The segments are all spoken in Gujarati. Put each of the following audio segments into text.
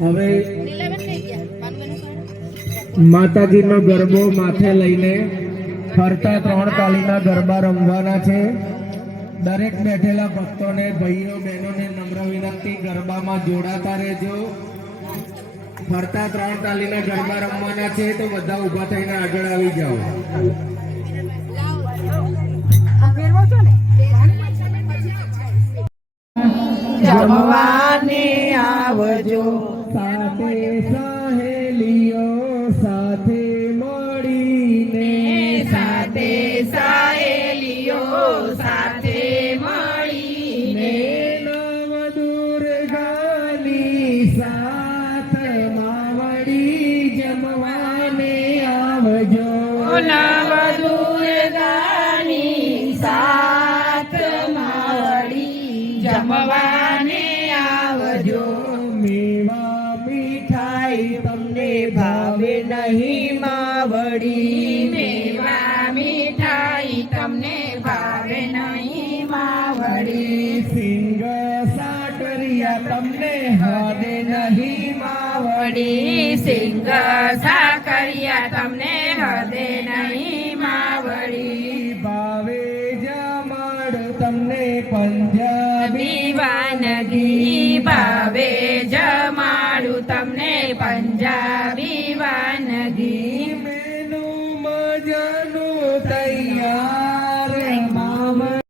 હવે માતાજીનો ગરબો માથે લઈને ફરતા 3 તાલીના ગરબા રમવાના છે। દરેક બેઠેલા ભક્તોને ભાઈઓ બહેનોને નમ્ર વિનંતી ગરબામાં જોડાતા રહેજો। ફરતા 3 તાલીના ગરબા રમવાના છે તો બધા ઊભા થઈને આગળ આવી જાઓ। જમવાને આવજો સાથે સહેલીઓ સાથે મળીને સાથે સહેલીઓ સાથે મળીને નવદુર્ગાની સાથમાં વળી જમવાને આવજો। નવદુર્ગાની સાથમાં વળી જમવાને આવજો। મેવા મીઠાઈ તમને ભાવે નહીં માવડી મેવા મીઠાઈ તમને ભાવે નહીં માવડી। સિંગ સાકરિયા તમને હદે નહીં માવડી સિંગ સાકરિયા તમને હદે નહીં માવડી। ભાવે જમાડ તમને પંજાબી વાનગી ભાવે જમાડું તમને પંજાબી વાનગી। મેનુ મજાનું તૈયાર મામા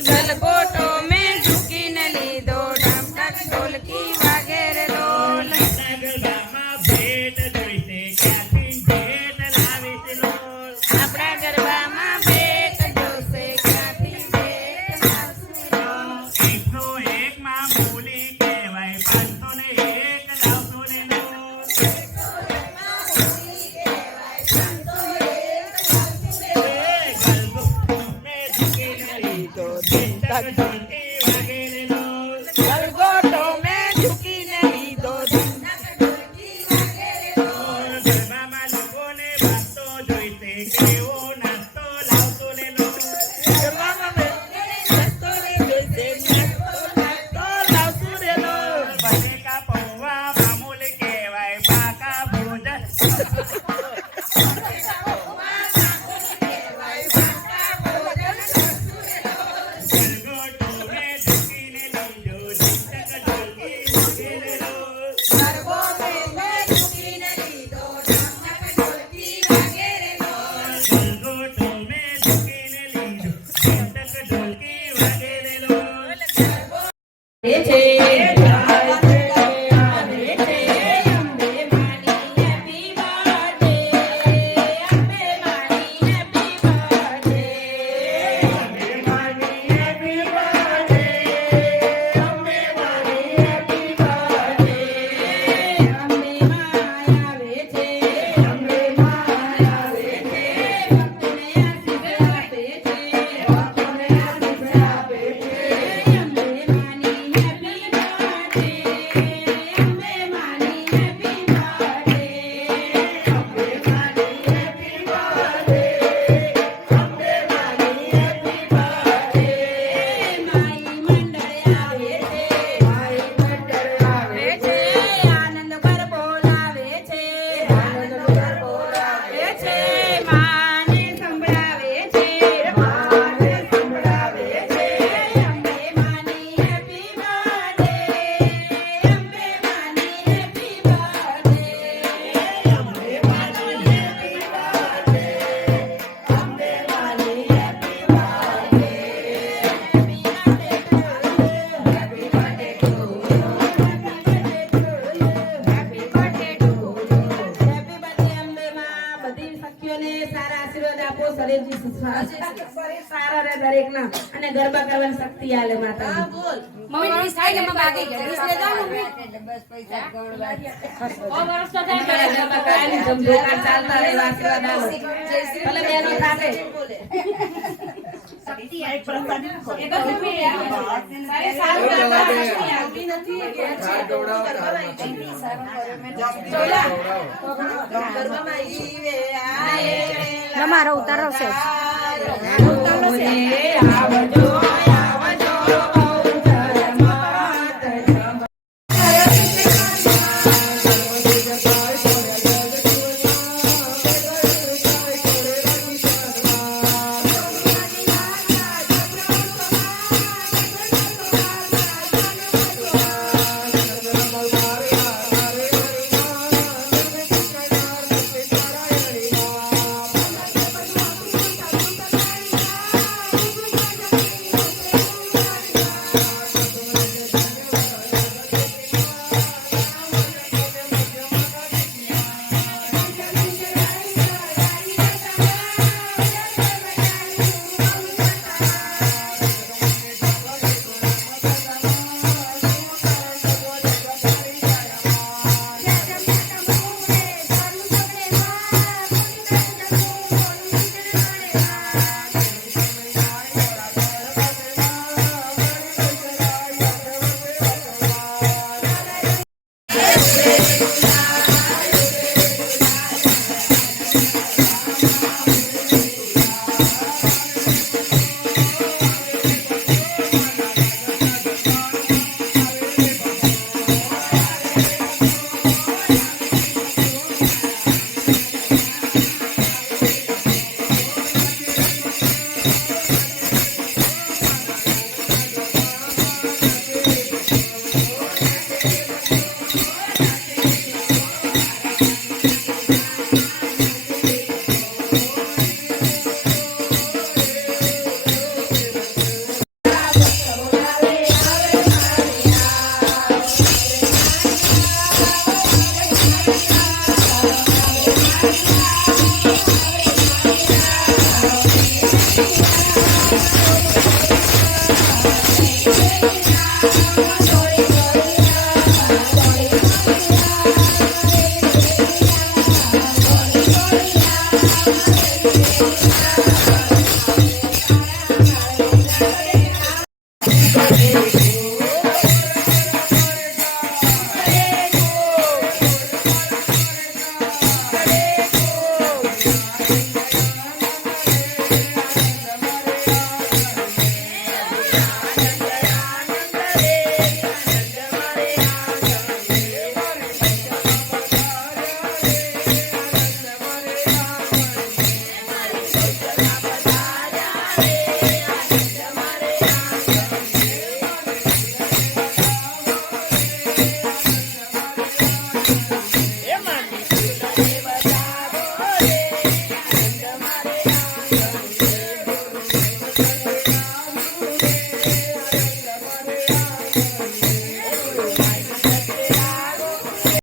ગલગોટો મેં ઝૂકીને લીધો ઢમઢક ઢોલકી વગેરે લોલ। આપણા ગરબામાં ભેટ જોશે ક્યાંથી ભેટ લાવશું લોલ। 101 માં બોલી કહેવાય 501 લાવતો ને લોલ। ગલગોટો મેં ઝૂકીને લીધો ઢમઢક ઢોલકી વગેરે લોલ। ગરબામાં લોકોને વાતો જોઈશે કેવો નાસ્તો લાવતો ને લોલ। ગરબામાં નાસ્તો રે જોઈશે નાસ્તો લાવશું રે લોલ। બટેકા પૌવા મામૂલી કહેવાય પાકા ભોજન। ગલગોટો મેં ઝૂકીને લીધો ઝીટક ઢોલકી વગેરે લોલ। ગરબો મેં ઝૂકીને લીધો ઢમઢક ઢોલકી વગેરે લોલ। આશીર્વાદ આપો શરીરજી શરીર સારા રહે દરેકના અને ગરબા કરવાની શક્તિ આલે માતા મમ્મી ની સાઈડ માં બાકી ગઈ લે જાવ મમ્મી ગરબા કાયમ જમજોકાર ચાલતા રહે આશીર્વાદ આલો ભલે બેનો થાકે એક પ્રસાદી મૂકો. તમારો ઉતારો છે બોલે